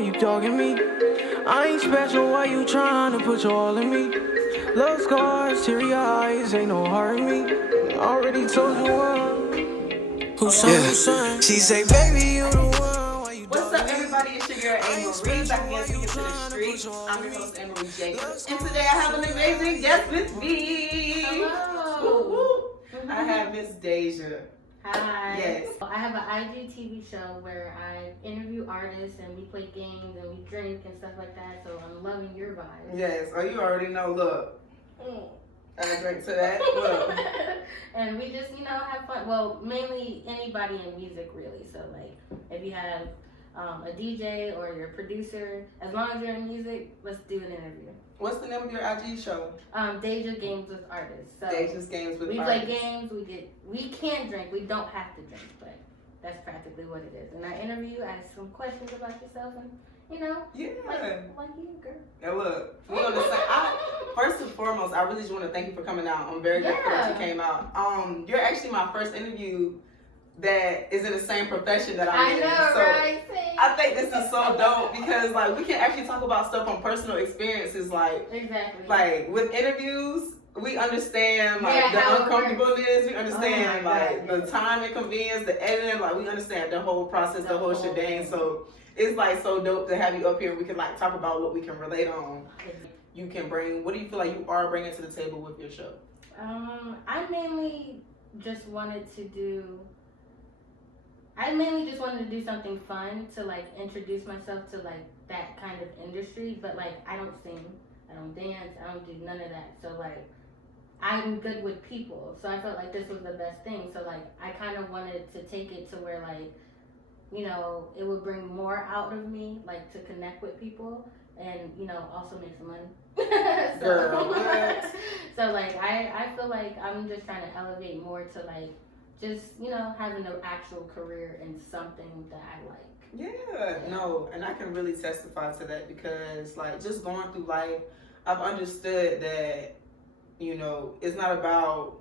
you dogging me? I ain't special, why you trying to put your all in me? Love scars, teary eyes, ain't no heart in me. Already told you Yeah. She say, baby, you the one. Why you What's up, everybody? It's your girl, Amarie, back again speaking to the streets. I'm your host, Amarie Jacobs. And today I have an amazing guest with me. Hello. Woo, woo. I have Miss Dajzha. Hi. Yes. I have an IG TV show where I interview artists and we play games and we drink and stuff like that. So I'm loving your vibe. Yes. Oh, you already know. Look. I drink to that. Look. And we just, have fun. Well, mainly anybody in music, really. So, like, if you have a DJ or your producer, as long as you're in music, let's do an interview. What's the name of your IG show? Dajzha Games with Artists. So Dajzha's Games with we Artists. play games. We can't drink. We don't have to drink, but that's practically what it is. And I interview, ask some questions about yourself, and Yeah. like you, girl. Now look, we on the same. First and foremost, I really just want to thank you for coming out. I'm very grateful that you came out. You're actually my first interview that is in the same profession that I'm in. I know, So right? I think this is so dope because like we can actually talk about stuff from personal experiences. Like Exactly. like with interviews, we understand like Yeah, the how it uncomfortableness. We understand Oh my like God. the time inconvenience, the editing. Like we understand the whole process, the whole shebang. thing. So it's like so dope to have you up here. We can like talk about what we can relate on. You can bring. What do you feel like you are bringing to the table with your show? I mainly just wanted to do something fun to like introduce myself to like that kind of industry, but like I don't sing, I don't dance, I don't do none of that. So like I'm good with people. So I felt like this was the best thing. So like I kind of wanted to take it to where like, it would bring more out of me, like to connect with people and, also make some money. Girl, so like I feel like I'm just trying to elevate more to like just, having an actual career in something that I like. Yeah, no, and I can really testify to that because like just going through life, I've understood that, it's not about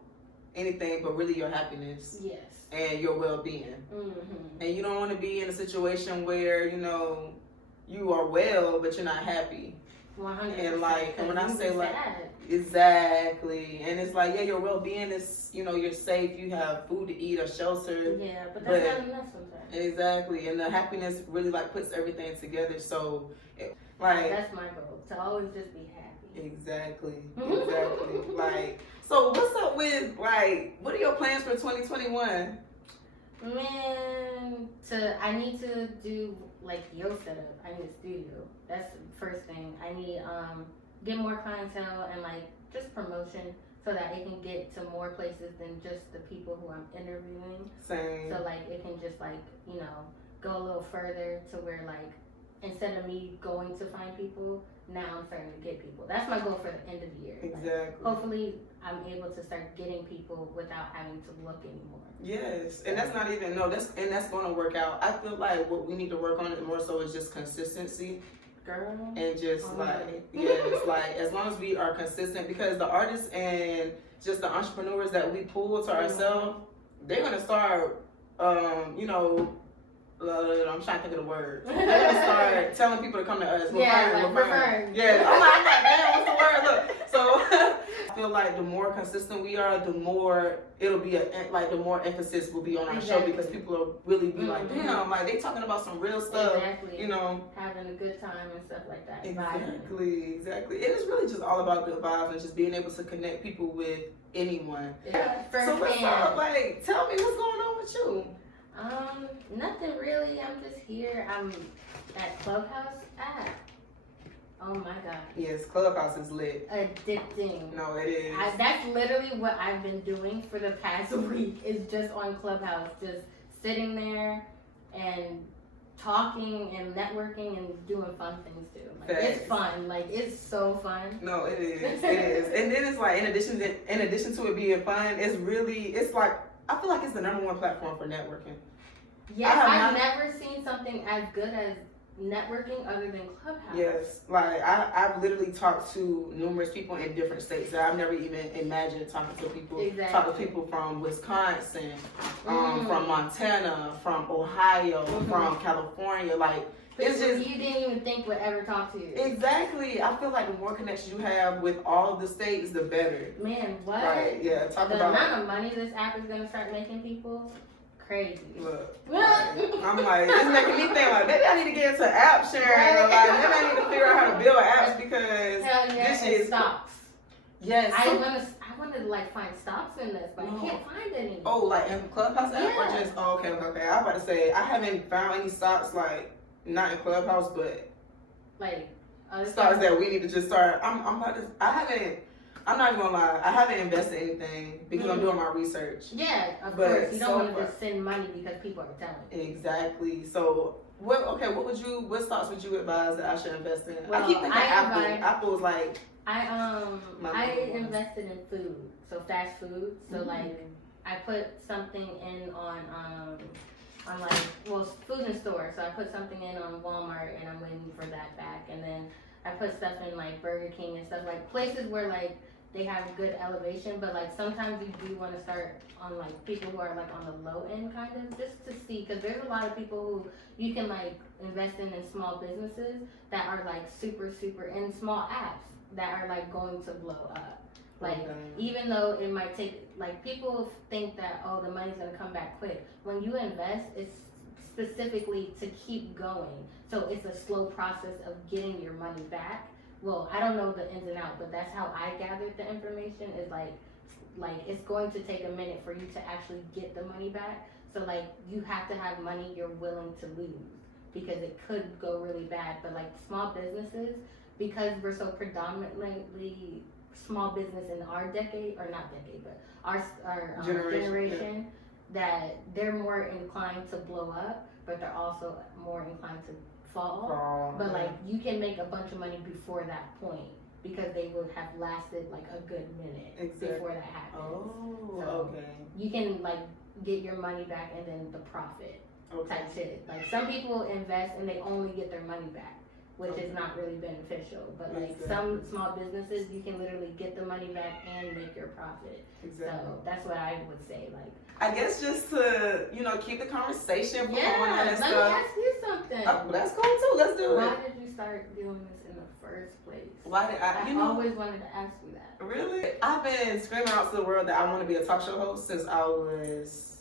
anything but really your happiness. Yes. And your well-being. Mm-hmm. And you don't want to be in a situation where, you are well, but you're not happy. 100%. And like, and when I say like, sad. exactly. And it's like, yeah, your well-being is, you're safe, you have food to eat or shelter. Yeah, but that's not enough sometimes. Exactly. And the happiness really like puts everything together. So like, that's my goal, to always just be happy. Exactly. Like, so what's up with like, what are your plans for 2021? Man, I need to do like your setup. I need a studio. That's the first thing. I need get more clientele and like just promotion so that it can get to more places than just the people who I'm interviewing. Same. So like it can just like, go a little further to where like instead of me going to find people, now I'm starting to get people. That's my goal for the end of the year. Exactly. Like, hopefully I'm able to start getting people without having to look anymore. Yes, and that's not even that's going to work out. I feel like what we need to work on more so is just consistency. Girl. And just it's like as long as we are consistent, because the artists and just the entrepreneurs that we pull to ourselves, they're gonna start, I'm trying to think of the word. They're gonna start telling people to come to us. Referring. Yeah, I'm like, damn, what's the word? Look, so I feel like the more consistent we are, the more it'll be the more emphasis will be on our show because people will really be like, damn, like they talking about some real stuff. Exactly. Having a good time and stuff like that. Exactly. It is really just all about good vibes and just being able to connect people with anyone. Yeah. So what's up? Like, tell me what's going on with you. Nothing really. I'm just here. I'm at Clubhouse app. Oh my God. Yes, Clubhouse is lit. Addicting. No, it is. That's literally what I've been doing for the past week is just on Clubhouse, just sitting there and talking and networking and doing fun things too. Like, it's fun. Like, it's so fun. No, it is. It is. And then it's like, in addition to it being fun, it's like, I feel like it's the #1 platform for networking. Yes, I've never seen something as good as networking other than Clubhouse. Yes, like I've literally talked to numerous people in different states that I've never even imagined talking to people. Exactly. Talking to people from Wisconsin, from Montana, from Ohio, from California. Like It's just you didn't even think would ever talk to you. exactly. I feel like the more connections you have with all of the states, the better. Man, what? Right? Yeah. Talk The about. amount of money this app is gonna start making people crazy. Look, I'm like, it's making me think like maybe I need to get into app sharing. Or like maybe I need to figure out how to build apps because Hell yeah, this and is stocks. yes. I wanted to like find stocks in this, but I can't find any. Oh, like in Clubhouse app or Yeah. just okay. I was about to say I haven't found any stocks like not in Clubhouse, but Like other stocks stuff. that we need to just start. I'm about to. I'm not even gonna lie. I haven't invested anything because I'm doing my research. Yeah, of But course. You don't so want to far- just send money because people are telling you. Exactly. So what? Okay, what stocks would you advise that I should invest in? Well, I keep thinking I Apple. advise- Apple is like I My I number one. invested in food, so fast food. So like I put something in on like food in store. So I put something in on Walmart and I'm waiting for that back. And then I put stuff in like Burger King and stuff like places where like they have good elevation, but like sometimes you do want to start on like people who are like on the low end kind of just to see, because there's a lot of people who you can like invest in small businesses that are like super in small apps that are like going to blow up. Like even though it might take, like people think that oh the money's gonna come back quick. When you invest, it's specifically to keep going. So it's a slow process of getting your money back. Well, I don't know the ins and outs, but that's how I gathered the information. Is like it's going to take a minute for you to actually get the money back. So like you have to have money you're willing to lose because it could go really bad. But like small businesses, because we're so predominantly small business in our decade, or not decade, but our generation, that they're more inclined to blow up, but they're also more inclined to fall. But like you can make a bunch of money before that point because they would have lasted like a good minute before that happened. Oh, So okay. you can like get your money back and then the profit type shit. Like some people invest and they only get their money back, which is not really beneficial. But like some small businesses, you can literally get the money back and make your profit. So that's what I would say. Like I guess just to keep the conversation flowing yeah, and let stuff. me ask you something. Oh, that's cool too. Let's do it. Why did you start doing this in the first place? Why did I? Always wanted to ask you that. Really? I've been screaming out to the world that I want to be a talk show host since I was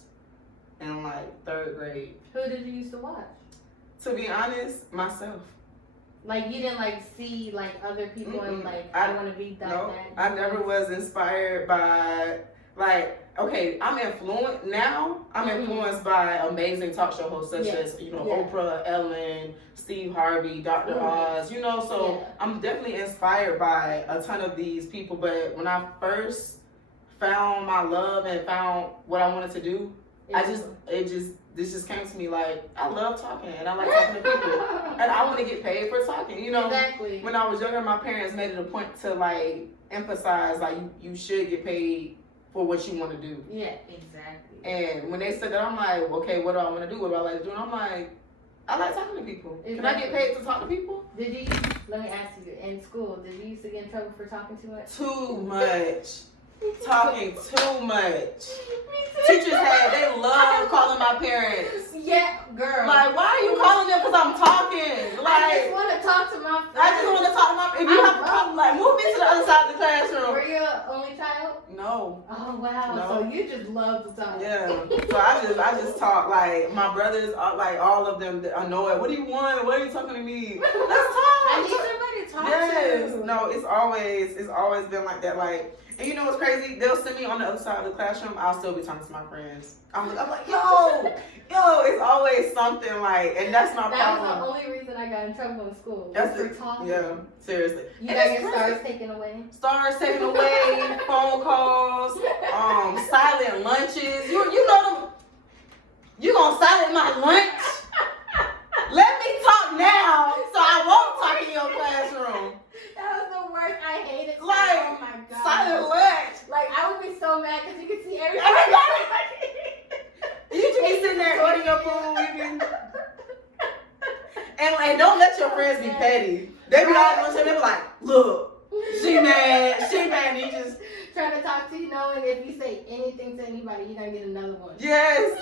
in like 3rd grade. Who did you used to watch? To be honest, myself. Like you didn't like see like other people and like I want to be that. No, that. I never was inspired by like. Okay, I'm influenced by amazing talk show hosts such as Oprah, Ellen, Steve Harvey, Dr. Oz. So I'm definitely inspired by a ton of these people. But when I first found my love and found what I wanted to do, this just came to me like I love talking and I like talking to people and I want to get paid for talking. Exactly. When I was younger, my parents made it a point to like emphasize like you should get paid for what you want to do. Yeah, exactly. And when they said that, I'm like, okay, what do I want to do? What do I like to do? And I'm like, I like talking to people. Can I get paid to talk to people? Let me ask you, in school, did you used to get in trouble for talking too much? Too much. Talking too much. Teachers they love calling my parents. Yeah, girl. Like, why are you calling them? Because I'm talking. Like, I just want to talk to my friends. I just want to talk to my. If you have a problem, like, move me to the other side of the classroom. Were you an only child? No. Oh wow. No. So you just love to talk. Yeah. So I just talk. Like my brothers, like all of them, annoyed. What do you want? Why are you talking to me? Let's talk. I need somebody to talk to. Yes. No, it's always been like that. Like, and you know what's crazy? They'll send me on the other side of the classroom. I'll still be talking to my friends. I'm like, yo, it's always something like, and that's my problem. That was the only reason I got in trouble in school. That's for talking. Yeah, seriously. You got your stars taken away. Stars taken away, phone calls, silent lunches. You know them. You gonna silent my lunch? Let me talk now, so I won't talk in your classroom. That was the worst. I hated it. Like, oh my god. Silent lunch. Like I would be so mad because you could see everything. You should be sitting there eating your food with me. And don't let your friends be petty. They be all on they be like, look, she mad, and you just trying to talk to you, knowing if you say anything to anybody, you're gonna get another one. Yes.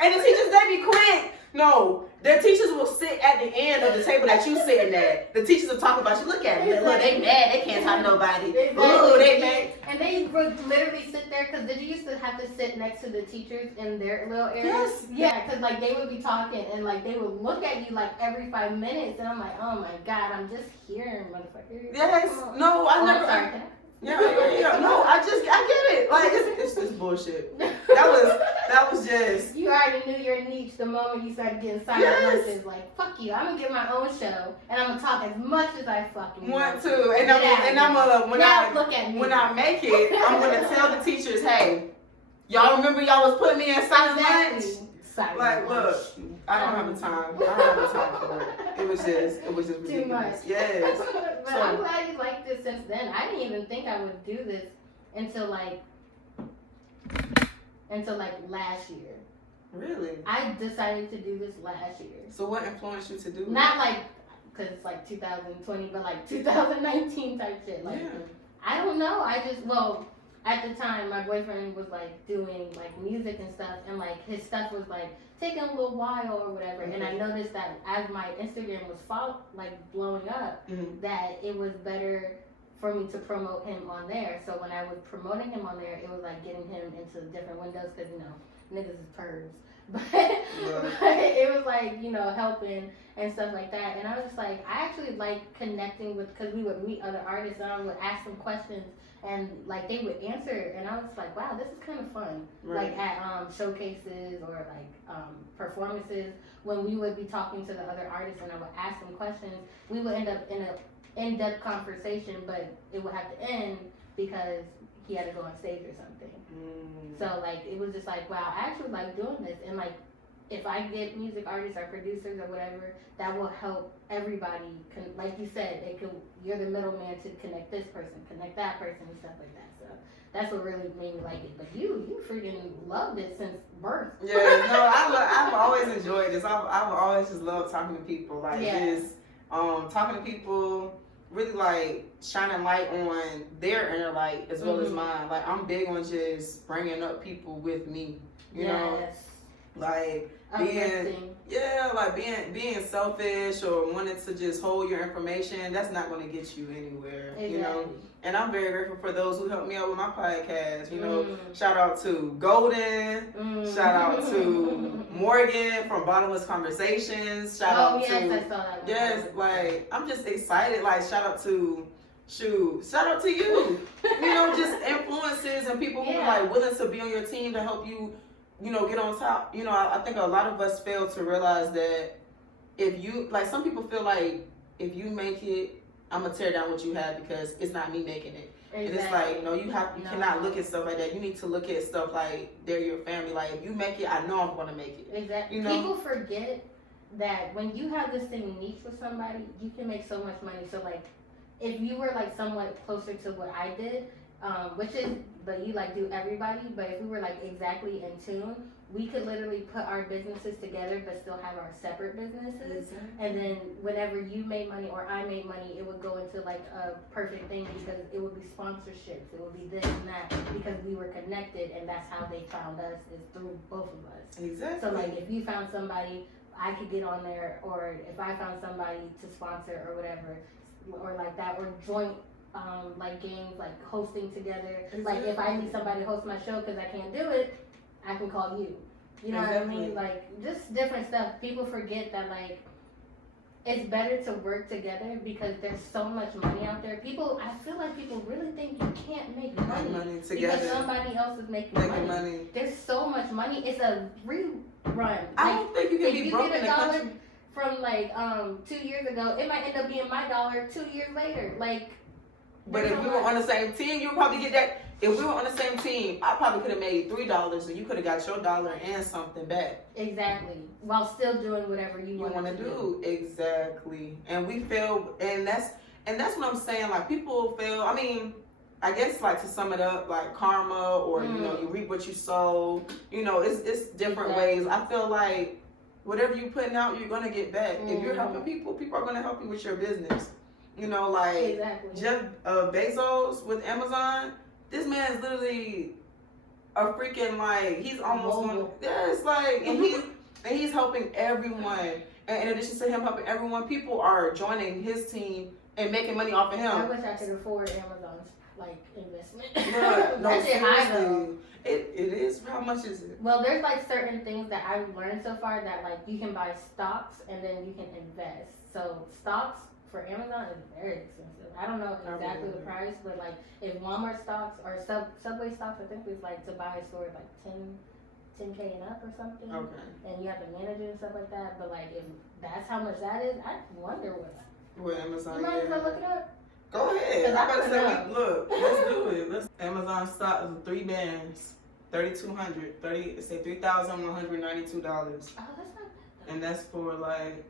And the teachers, they be quick. No, Their teachers will sit at the end of the table that you sitting at. The teachers will talk about you. Look at them. Look, they mad. They can't talk to nobody. Ooh, they mad. And they would literally sit there, because did you used to have to sit next to the teachers in their little areas? Yes. Yeah, because like they would be talking and like they would look at you like every 5 minutes, and I'm like, oh my god, I'm just here, motherfucker. Yes. No, I never. I'm sorry. Yeah. No, I get it. Like it's just bullshit. That was just. You already knew your niche the moment you started getting silent lunches. Like, fuck you, I'm gonna get my own show and I'm gonna talk as much as I fucking want to. And I'm look at me. When I make it, I'm gonna tell the teachers, hey, y'all remember y'all was putting me in silent lunch? Silent like, lunch. look, I don't have the time. I don't have the time for that. It was just ridiculous. Too much. Yes. But I'm glad you liked it since then. I didn't even think I would do this until last year. Really? I decided to do this last year. So what influenced you to do it? Not like, because it's like 2020, but like 2019 type shit. Like, yeah. I don't know. At the time, my boyfriend was like doing like music and stuff, and like his stuff was like taking a little while or whatever. Mm-hmm. And I noticed that as my Instagram was blowing up, mm-hmm. that it was better for me to promote him on there. So when I was promoting him on there, it was like getting him into different windows, because niggas is pervs. But it was like, helping and stuff like that. And I was just like, I actually like connecting with, because we would meet other artists and I would ask them questions and like they would answer, and I was like, wow, this is kind of fun. Right. Like at showcases or like performances, when we would be talking to the other artists and I would ask them questions, we would end up in a in-depth conversation, but it would have to end because he had to go on stage or something. So like it was just like, wow, I actually like doing this, and like if I get music artists or producers or whatever, that will help everybody. Like you said, you're the middleman to connect this person, connect that person, and stuff like that. So that's what really made me like it. But you freaking loved it since birth. Yeah, no, I've always enjoyed this. I've always just loved talking to people. Like this, talking to people, really like shining light on their inner light as well as mine. Like I'm big on just bringing up people with me. You know, like being selfish or wanting to just hold your information, that's not going to get you anywhere. Exactly. You know, and I'm very grateful for those who helped me out with my podcast. You know, shout out to Golden, shout out to Morgan from Bottomless Conversations, shout out to I saw that. Like I'm just excited. Like shout out to you. You know, just influences and people who are like willing to be on your team to help you. Get on top. I think a lot of us fail to realize that if you, like, some people feel like if you make it, I'm gonna tear down what you have because it's not me making it. Exactly. And it's like, no, you cannot look at stuff like that. You need to look at stuff like they're your family. Like if you make it, I know I'm gonna make it. Exactly. People forget that when you have the same niche with somebody, you can make so much money. So like, if you were like somewhat closer to what I did, but you like do everybody, but if we were like exactly in tune, we could literally put our businesses together but still have our separate businesses. Exactly. And then whenever you made money or I made money, it would go into like a perfect thing because it would be sponsorships, it would be this and that, because we were connected, and that's how they found us, is through both of us. Exactly. So like if you found somebody, I could get on there, or if I found somebody to sponsor or whatever, or like that, or joint like games, like hosting together. Exactly. Like if I need somebody to host my show because I can't do it, I can call you. You know what I mean? Like just different stuff. People forget that like it's better to work together because there's so much money out there. I feel like people really think you can't make money together because somebody else is making money. There's so much money. It's a rerun. I don't think you can be broke in the country. From like 2 years ago, it might end up being my dollar 2 years later. Like. But if we were on the same team, you would probably get that. If we were on the same team, I probably could have made $3 and you could have got your dollar and something back. Exactly. While still doing whatever you want to do. Exactly. And we fail, and that's what I'm saying. Like people fail. I mean, I guess like to sum it up, like karma, or you reap what you sow. It's different ways. I feel like whatever you're putting out, you're gonna get back. If you're helping people, people are gonna help you with your business. Exactly. Jeff Bezos with Amazon, this man is literally a freaking, like, he's almost one. Yeah, it's like, and he's helping everyone. And in addition to him helping everyone, people are joining his team and making money off of I him. wish I could afford Amazon's like investment. Bruh, no, That shit high though. seriously. It is. How much is it? Well, there's like certain things that I've learned so far that like you can buy stocks and then you can invest. So stocks for Amazon is very expensive. I don't know exactly the price, but like if Walmart stocks or Subway stocks, I think it's like to buy a store like 10K and up or something. Okay. And you have to manage it and stuff like that. But like if that's how much that is, I wonder what. With Amazon, You mind if I look it up? Go ahead. 'Cause I'm I about to say, don't look, let's do it. Amazon stock is 3 bands, $3,200, it say $3,192, Oh, that's not bad. and that's for like,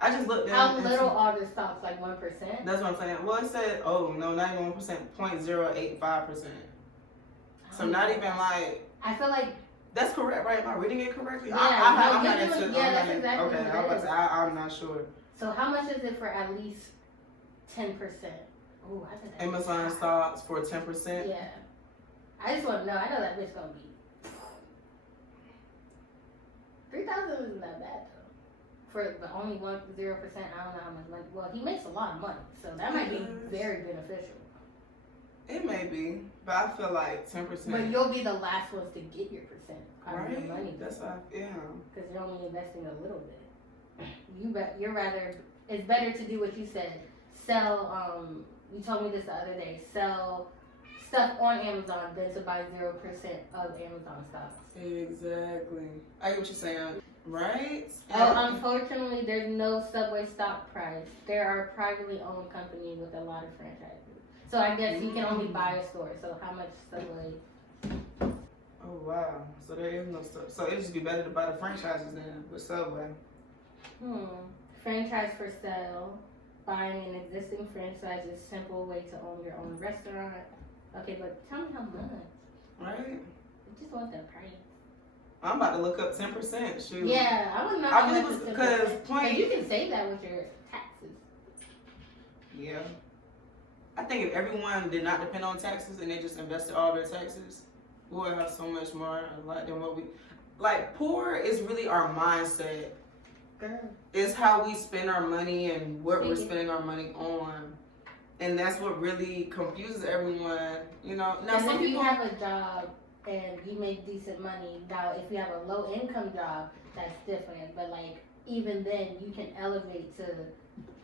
I just looked at How little are the stocks? Like 1%? That's what I'm saying. Well, it said, oh no, not even 1%, 0.085%. So not even like. I feel like. That's correct, right? Am I reading it correctly? Yeah, I'm no, not you're into. doing- yeah, that's exactly Okay, what I'm it about is. to. I'm not sure. So how much is it for at least 10%? Oh, I think that's Amazon high. stocks for 10%. Yeah. I just want to know. I know that bitch gonna be 3,000 isn't that bad though. For the only 0%, I don't know how much money. Well, he makes a lot of money, so that might be very beneficial. It may be, but I feel like 10%. But you'll be the last ones to get your percent out of your Right? money. That's why. Yeah. Because you're only investing a little bit. You're rather. It's better to do what you said. Sell. You told me this the other day. Sell stuff on Amazon than to buy 0% of Amazon stocks. Exactly. I get what you're saying. Right? Oh, unfortunately, there's no Subway stock price. There are privately owned companies with a lot of franchises. So I guess you can only buy a store. So how much Subway? Oh wow. So there is no stuff. So it'd just be better to buy the franchises then with Subway. Franchise for sale. Buying an existing franchise is a simple way to own your own restaurant. Okay, but tell me how much. Right? I just want that price. I'm about to look up 10%. Shoot. Yeah, I wouldn't know I how believe much it's it's because But you can save that with your taxes. Yeah. I think if everyone did not depend on taxes and they just invested all their taxes, we would have so much more like than what we like. Poor is really our mindset. Girl. It's how we spend our money and what we're Speaking. spending our money on. And that's what really confuses everyone. You know, now And some if you people have a job and you make decent money, now if you have a low income job, that's different. But like even then, you can elevate to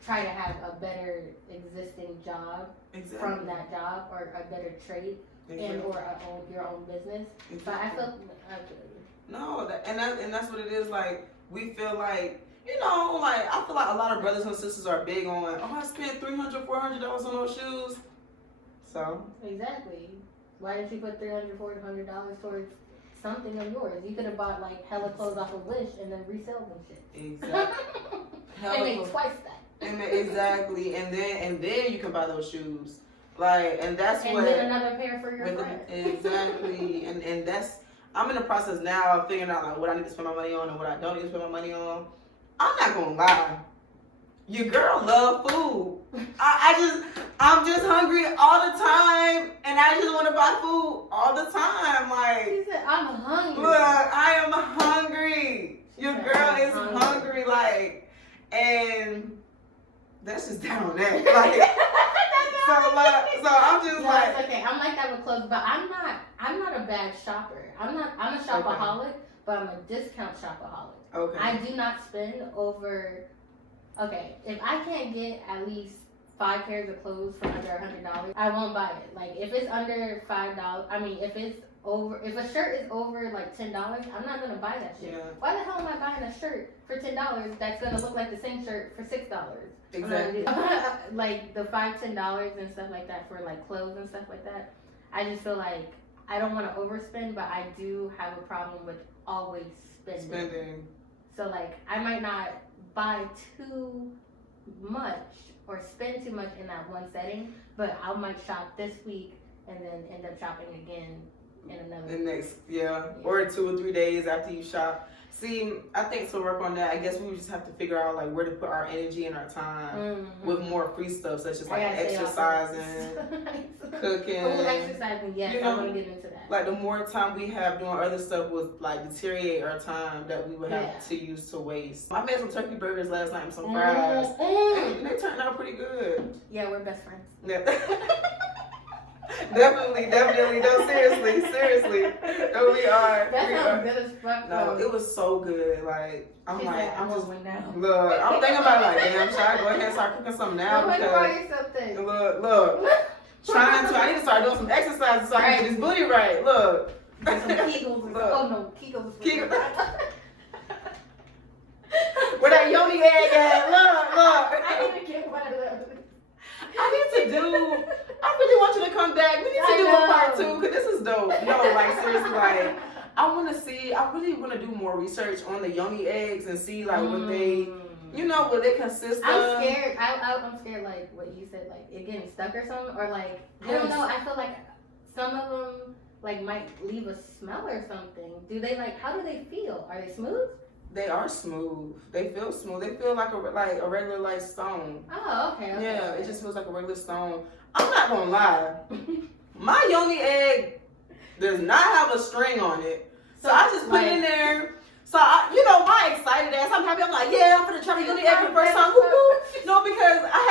try to have a better existing job from that job or a better trade and or your own business. Exactly. But I feel no, and that's what it is. Like we feel like. You know, like, I feel like a lot of brothers and sisters are big on, oh, I spent $300, $400 on those shoes. So. exactly. Why did you put $300, $400 towards something of yours? You could have bought like hella clothes off of Wish and then resell them shit. Exactly. They make twice that. Exactly. And then you can buy those shoes. Like, and that's and what. then another pair for your with friend. Exactly. and that's, I'm in the process now of figuring out like what I need to spend my money on and what I don't need to spend my money on. I'm not gonna lie. Your girl love food. I'm just hungry all the time, and I just want to buy food all the time. Like, She said, I'm hungry. look, I am hungry. Your said, girl "I'm is hungry." hungry, like, and that's just down there. Like, so I'm just No, like, it's okay. I'm like that with clothes, but I'm not a bad shopper. I'm a shopaholic, but I'm a discount shopaholic. okay. I do not spend over. Okay, if I can't get at least 5 pairs of clothes for under $100, I won't buy it. Like if it's under $5, I mean if a shirt is over like $10, I'm not gonna buy that shit. Yeah. Why the hell am I buying a shirt for $10 that's gonna look like the same shirt for $6? Exactly. Like the $5-10 and stuff like that for like clothes and stuff like that. I just feel like I don't want to overspend, but I do have a problem with always spending. So like I might not buy too much or spend too much in that one setting, but I might shop this week and then end up shopping again in another. The next, yeah, or 2 or 3 days after you shop. See, I think to work on that, I guess we would just have to figure out like where to put our energy and our time with more free stuff, such as like exercising, cooking. Oh, exercising, yes, you know, I want to get into that. Like the more time we have doing other stuff would like deteriorate our time that we would have to use to waste. I made some turkey burgers last night and some fries. And they turned out pretty good. Yeah, we're best friends. Yeah. Definitely. No, seriously. No, we are. That sounds good as fuck. No, it was so good. Like, I'm She's like, I'm just, now. look, I'm thinking about it like, damn, should I go ahead and start cooking something now? Look, trying to, I need to start doing some exercises so I can get this booty right. Look. Some Kegels. Oh no, Kegels. Where that yoni egg at? Look. I need to get one of those. I really want you to come back. We need to do a part 2 because this is dope. No, like seriously, like I really want to do more research on the yoni eggs and see like what they, what they consist of. I'm scared. I'm scared like what you said, like it getting stuck or something, or like I don't know. I feel like some of them like might leave a smell or something. Do they like? How do they feel? Are they smooth? They are smooth. They feel smooth. They feel like a regular like stone. Oh, okay. Yeah, it just feels like a regular stone. I'm not gonna lie. My yoni egg does not have a string on it, so I just put it in there. So my excited ass. I'm happy. I'm like, yeah, I'm gonna try the yoni egg for the first time. No, because I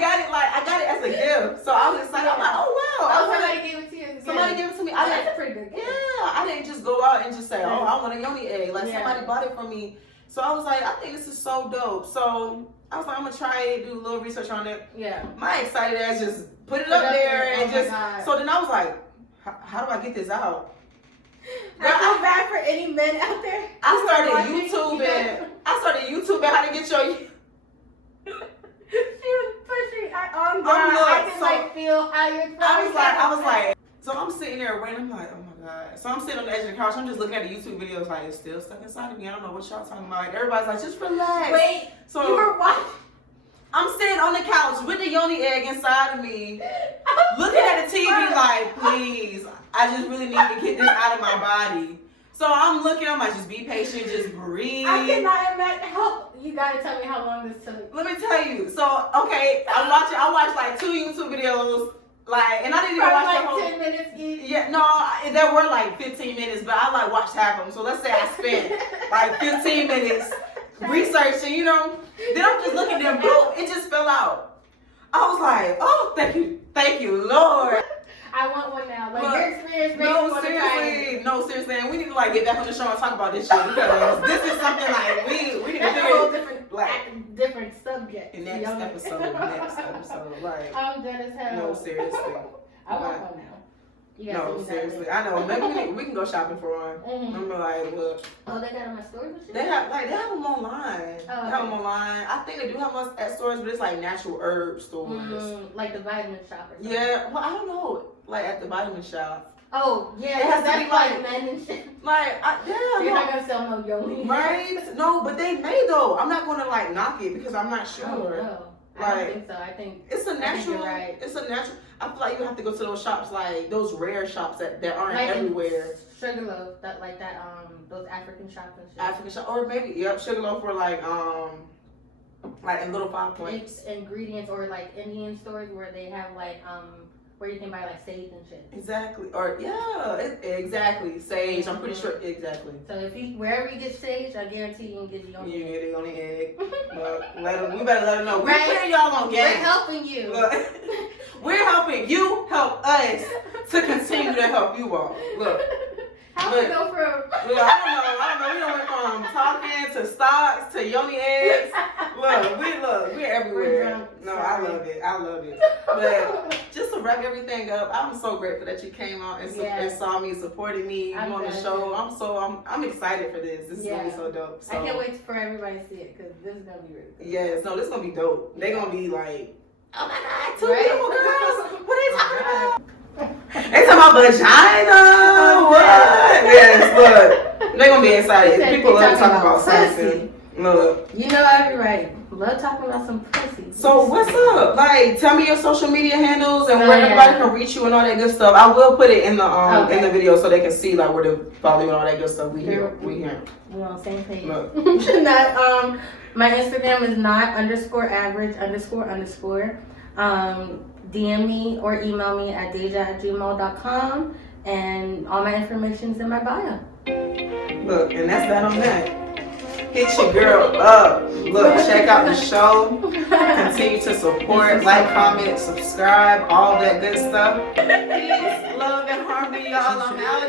got it as a gift. So I was excited. I'm like, oh wow. Somebody gave it to you. Somebody gave it to me. That's a pretty good gift. Yeah, I didn't just go out and just say, oh, I want a yoni egg. Like somebody bought it for me. So I was like, I think this is so dope. So I was like, I'm gonna try it, do a little research on it. Yeah. My excited ass just put it up there and just. So then I was like, how do I get this out? Girl, I feel bad for any men out there. I started YouTubing how to get your. She was pushing her arm down. I can feel how you're. I was like. So I'm sitting there waiting. I'm like, oh my god. So I'm sitting on the edge of the couch. I'm just looking at the YouTube videos. Like it's still stuck inside of me. I don't know what y'all talking about. Like, everybody's like, just relax. Wait. So you were watching. I'm sitting on the couch with the yoni egg inside of me, looking at the TV like, please, I just really need to get this out of my body. So I'm looking, I'm like, just be patient, just breathe. I cannot imagine you gotta tell me how long this took. Let me tell you. So, okay, I watched like 2 YouTube videos, like, and I didn't even watch the whole. 10 minutes each. Yeah, no, there were like 15 minutes, but I like watched half of them. So let's say I spent like 15 minutes researching, Then I'm just looking at them, boom, it just fell out. I was like, oh, thank you, Lord. I want one now. Like, your experience makes me want to try it. No, seriously, and we need to like get back on the show and talk about this shit because this is something like we need That's to a whole different different subject. Next episode, like. I'm dead as hell. No, seriously. I want one now. No, seriously, I know. Maybe we can go shopping for one. I'm like, look. Oh, they got them at stores and shit? They have them online. Oh, They have them online. I think they do have them at stores, but it's like natural herb stores. Like the vitamin shop or something. Yeah, well, I don't know. Like at the vitamin shop. Oh, yeah, it has to be like men and shit. Like, You're not gonna sell no yoni. Right? No, but they may though. I'm not gonna like knock it because I'm not sure. Oh, no. I don't think so. I think it's a natural. You're right. It's a natural. I feel like you have to go to those shops, like those rare shops that aren't like everywhere. Sugarloaf, those African shops and shit. African shop, or maybe Sugarloaf for like in little 5 points. It's ingredients or like Indian stores where they have like where you can buy like sage and shit. Exactly. Or exactly. Sage. I'm pretty sure exactly. So wherever you get sage, I guarantee you can get the yoni. You get it on the egg. We better let them know. Right? We're putting y'all on game. We're helping you. Look, we're helping you help us to continue to help you all. Look. How we go from? Look, I don't know. We done went from talking to stocks to yoni eggs. We're everywhere. I love it. But just to wrap everything up, I'm so grateful that you came out and saw me, supported me on the show. I'm excited for this. This is gonna be so dope. So. I can't wait for everybody to see it because this is gonna be really cool. Yes, this is gonna be dope. They're gonna be like, oh my god, 2 beautiful girls. What are they talking about? They talking about vagina. What? Yes, look. They're gonna be excited. People love to talk about something. Look. You know I be right. Love talking about some pussy. So what's up? Like, tell me your social media handles and Oh, where yeah. everybody can reach you and all that good stuff. I will put it in the Okay. in the video so they can see like where to follow you and all that good stuff. We here. We're on the same page. Look. Not, my Instagram is not_average__. DM me or email me at dajzha@gmail.com, and all my information's in my bio. Look, and that's that on that. Hit your girl up. Look, check out the show. Continue to support, like, comment, subscribe, all that good stuff. Peace, love, and harmony, y'all. I'm out.